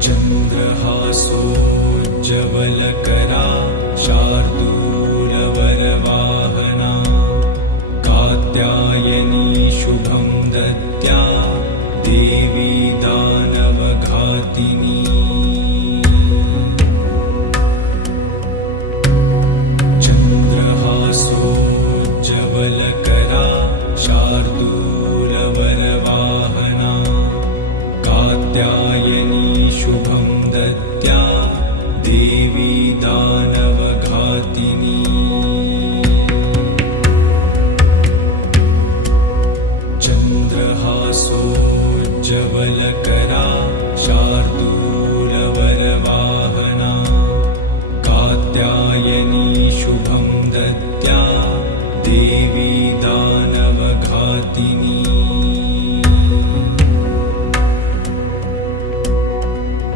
चन्द्रहासोज्ज्वलकरा शार्दूलवरवाहना, कात्यायनी शुभं दद्या, देवी दानवघातिनी। चन्द्रहासोज्ज्वलकरा शार्दूलवरवाहना, कात्यायनी शुभं दद्या, देवी दानवघातिनी। चन्द्रहासोज्ज्वलकरा शार्दूलवरवाहना, कात्यायनी शुभं दद्या,